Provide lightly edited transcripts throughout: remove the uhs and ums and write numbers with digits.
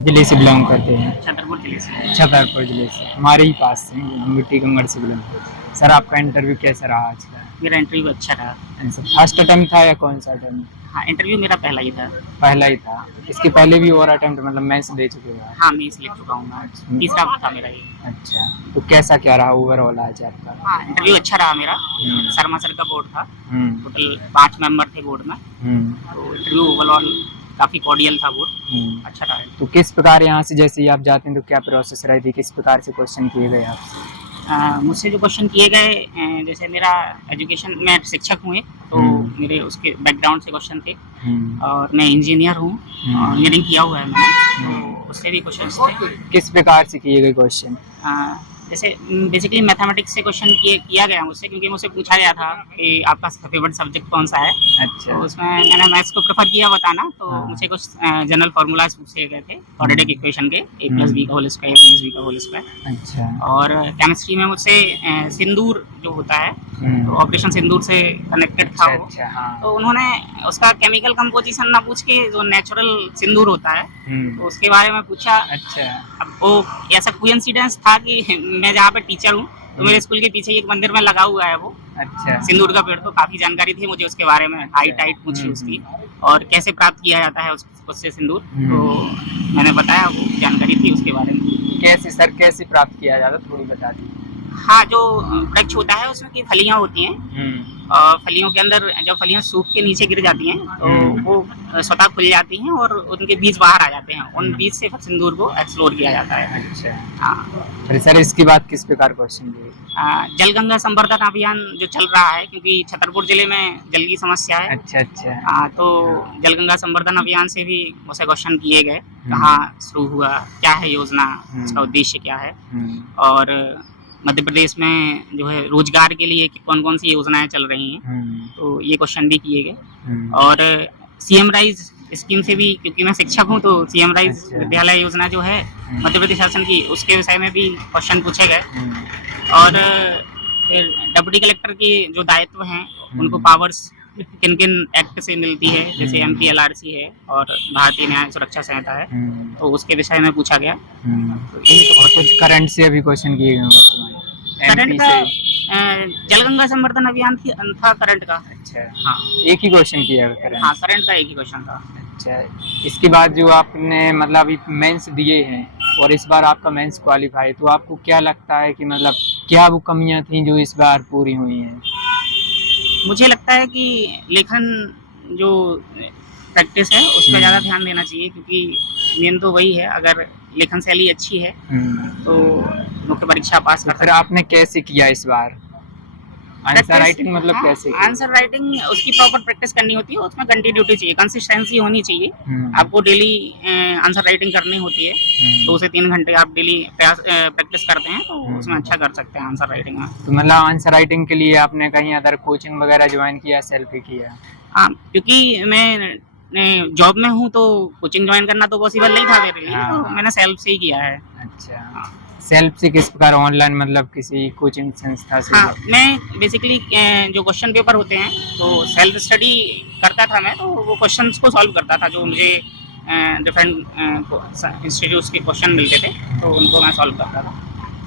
जिले से बिलोंग करते हैं। छतरपुर जिले से। छतरपुर जिले से हमारे ही पास से हैं, हम भी टीकमगढ़ से बिलोंग करते हैं। सर आपका इंटरव्यू कैसा रहा आज का? मेरा इंटरव्यू अच्छा रहा। फर्स्ट अटेम्प्ट था या कौन सा अटेम्प्ट? हाँ, इंटरव्यू मेरा पहला ही था। पहला ही था। इसके पहले भी और अटेम्प्ट मतलब मेंस दे चुके हो आप? हाँ, मैं इसे लिख चुका हूँ मैं। तीसरा था मेरा ये। अच्छा, तो कैसा क्या रहा ओवरऑल आज आपका? हाँ, इंटरव्यू अच्छा रहा मेरा। शर्मा सर का बोर्ड था। टोटल 5 मेंबर थे बोर्ड में। तो इंटरव्यू ओवरऑल काफ़ी कॉर्डियल था बोर्ड। अच्छा रहा है। तो किस प्रकार यहाँ से जैसे ही आप जाते हैं तो क्या प्रोसेस रही थी, किस प्रकार से क्वेश्चन किए गए आपसे? मुझसे जो क्वेश्चन किए गए, जैसे मेरा एजुकेशन में शिक्षक हुए तो मेरे उसके बैकग्राउंड से क्वेश्चन थे। और मैं इंजीनियर हूँ, इंजीनियरिंग किया हुआ है मैंने, तो उससे भी क्वेश्चन थे। किस प्रकार से किए गए क्वेश्चन? जैसे बेसिकली मैथमेटिक्स से क्वेश्चन किया गया मुझसे, क्योंकि मुझसे पूछा गया था कि आपका फेवरेट सब्जेक्ट कौन सा है। अच्छा। तो उसमें मैंने मैथ्स को प्रेफर किया बताना, तो मुझे कुछ जनरल फार्मूलाज पूछे गए थे क्वाड्रेटिक इक्वेशन के, a+b का होल स्क्वायर माइनस b का होल स्क्वायर। अच्छा। और केमिस्ट्री में मुझसे सिंदूर जो होता है, तो ऑपरेशन सिंदूर से कनेक्टेड था वो। अच्छा, हाँ। तो उन्होंने उसका केमिकल कंपोजिशन ना पूछ के जो नेचुरल सिंदूर होता है तो उसके बारे में पूछा। अच्छा। अब वो ऐसा कोइंसिडेंस था कि मैं जहाँ पे टीचर हूँ तो मेरे स्कूल के पीछे एक मंदिर में लगा हुआ है वो। अच्छा। सिंदूर का पेड़, तो काफी जानकारी थी मुझे उसके बारे में। हाइट पूछी उसकी और कैसे प्राप्त किया जाता है उससे सिंदूर, तो मैंने बताया, वो जानकारी थी उसके बारे में। कैसे सर, कैसे प्राप्त किया जाता थोड़ी बता दीजिए। हाँ, जो वृक्ष होता है उसमें की फलियां होती हैं, और फलियों के अंदर जब फलियां सूख के नीचे गिर जाती हैं तो वो स्वतः खुल जाती हैं और उनके बीज बाहर आ जाते हैं। उन बीज से फिर सिंदूर को एक्सप्लोर किया जाता है। अच्छा। हाँ। फिर सर इसकी बात किस प्रकार क्वेश्चन दिए? जल गंगा संवर्धन अभियान जो चल रहा है, क्योंकि छतरपुर जिले में जल की समस्या है। अच्छा। तो जल गंगा संवर्धन अभियान से भी मुझसे क्वेश्चन किए गए, कहाँ शुरू हुआ, क्या है योजना, उसका उद्देश्य क्या है, और मध्य प्रदेश में जो है रोजगार के लिए कौन कौन सी योजनाएं चल रही हैं, तो ये क्वेश्चन भी किए गए। और सीएम राइज स्कीम से भी, क्योंकि मैं शिक्षक हूँ, तो सीएम राइज विद्यालय योजना जो है मध्य प्रदेश शासन की, उसके विषय में भी क्वेश्चन पूछे गए। और फिर डिप्टी कलेक्टर के जो दायित्व हैं, उनको पावर्स किन किन एक्ट से मिलती है, जैसे MPLRC है और भारतीय न्याय सुरक्षा संहिता है, तो उसके विषय में पूछा गया। तो कुछ करंट से अभी क्वेश्चन किए गए करंट का जल गंगा संवर्धन अभियान था करंट का। अच्छा। हाँ, एक ही क्वेश्चन किया करंट? हाँ, करंट का एक ही क्वेश्चन था। अच्छा। इसके बाद जो आपने मतलब अभी मेंस दिए हैं और इस बार आपका मेंस क्वालिफाई, तो आपको क्या लगता है कि मतलब क्या वो कमियां थी जो इस बार पूरी हुई हैं? मुझे लगता है कि लेखन जो प्रैक्टिस है उस पर ज़्यादा ध्यान देना चाहिए, क्योंकि मेन तो वही है। अगर लेखन शैली अच्छी है तो मुख्य परीक्षा पास कर सकते हैं। आपने कैसे किया इस बार आंसर राइटिंग, मतलब हाँ, कैसे? आंसर राइटिंग उसकी प्रॉपर प्रैक्टिस करनी होती है, उसमें कंटिन्यूटी चाहिए, कंसिस्टेंसी होनी चाहिए। आपको डेली आंसर राइटिंग करनी होती है। 2 से 3 घंटे आप डेली प्रैक्टिस करते हैं तो उसमें अच्छा कर सकते हैं आंसर राइटिंग में। तो मतलब आंसर राइटिंग के लिए आपने कहीं अदर कोचिंग वगैरह ज्वाइन किया, सेल्फ ही किया? हाँ, क्योंकि मैं जॉब में हूँ तो कोचिंग ज्वाइन करना तो पॉसिबल नहीं था मेरे लिए। तो मैंने सेल्फ से ही किया है। अच्छा। सेल्फ से किस प्रकार, ऑनलाइन मतलब किसी कोचिंग संस्था से? हाँ, मैं बेसिकली जो क्वेश्चन पेपर होते हैं तो सेल्फ स्टडी करता था मैं, तो वो क्वेश्चंस को सॉल्व करता था जो मुझे डिफरेंट इंस्टीट्यूट्स के क्वेश्चन मिलते थे, तो उनको मैं सॉल्व करता था।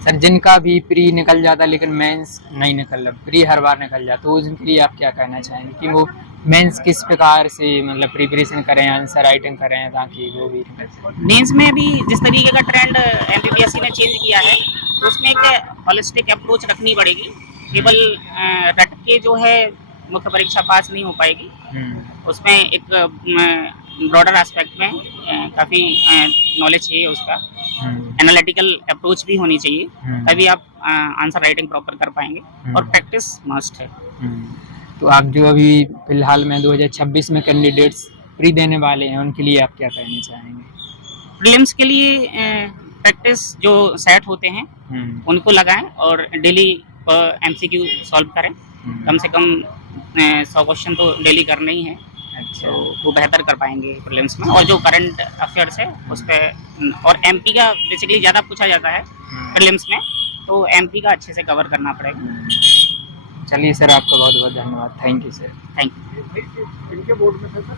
सर जिनका भी प्री निकल जाता लेकिन मेंस नहीं निकल रहा, प्री हर बार निकल जाता, तो उनके लिए आप क्या कहना चाहेंगे कि वो मेंस किस प्रकार से मतलब प्रिपरेशन करें, आंसर राइटिंग करें ताकि वो भी निकल सके? मेंस में भी जिस तरीके का ट्रेंड MPPSC ने चेंज किया है, तो उसमें एक हॉलिस्टिक अप्रोच रखनी पड़ेगी। केवल रट के जो है मुख्य परीक्षा पास नहीं हो पाएगी। उसमें एक ब्रॉडर एस्पेक्ट में काफ़ी नॉलेज चाहिए उसका, एनालिटिकल अप्रोच भी होनी चाहिए, तभी आप आंसर राइटिंग प्रॉपर कर पाएंगे, और प्रैक्टिस मस्ट है। तो आप जो अभी फिलहाल में 2026 में कैंडिडेट्स प्री देने वाले हैं, उनके लिए आप क्या कहना चाहेंगे? प्रीलिम्स के लिए प्रैक्टिस जो सेट होते हैं उनको लगाएं और डेली MCQ सॉल्व करें। कम से कम 100 क्वेश्चन तो डेली करने ही है। अच्छा। तो वो बेहतर कर पाएंगे प्रीलिम्स में। और जो करंट अफेयर्स है उस पर, और MP का बेसिकली ज़्यादा पूछा जाता है प्रीलिम्स में, तो MP का अच्छे से कवर करना पड़ेगा। चलिए सर, आपका बहुत बहुत धन्यवाद। Thank you sir. Thank you. इनके बोर्ड में था सर।